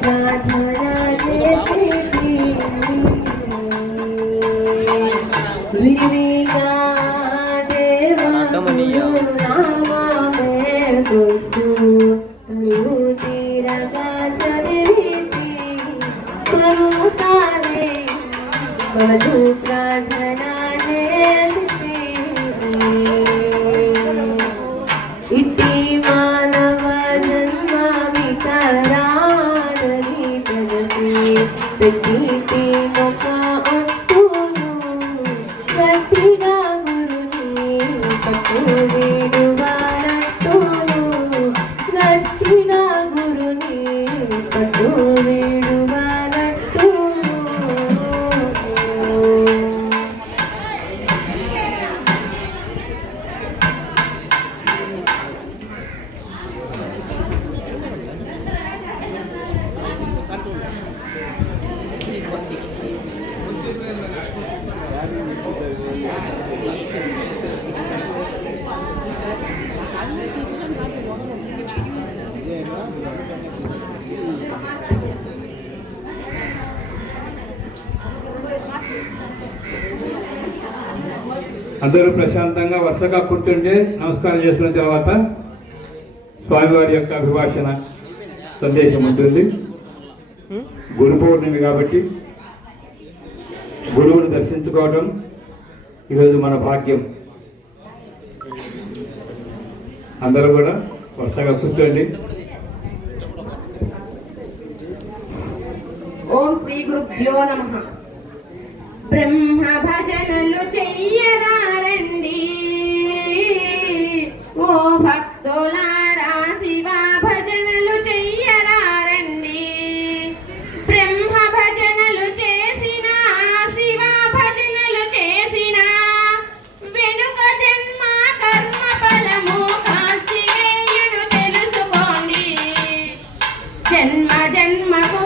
ప్రార్థన చేసేది విరివిగా దేవా నామమే గుర్తు తీరగా చదివించి పరుతారే మధు ప్రార్థన చేసి ఇట్టి మానవ జన్మ వికరాడని జగతి పెట్టి ఒక అట్టును గట్టిగా గురుని పట్టు వీడువారట్టును గట్టిగా గురుని పట్టు వీడువారట్టును అందరూ ప్రశాంతంగా వరుసగా కూర్చుంటే నమస్కారం చేసుకున్న తర్వాత స్వామివారి యొక్క అభిభాషణ సందేశం ఉంటుంది. గురు పౌర్ణమి కాబట్టి గురువుని దర్శించుకోవడం ఈరోజు మన భాగ్యం. అందరూ కూడా వరుసగా కూర్చోండి. ఓం శ్రీ గురుభ్యో నమః. బ్రహ్మ భజనలు చెయ్యరారండి ఓ భక్తులారా, శివ భజనలు చెయ్యరారండి. బ్రహ్మ భజనలు చేసిన శివ భజనలు చేసిన వెనుక జన్మ కర్మ ఫలము కాల్చివేయును తెలుసుకోండి. జన్మ జన్మకు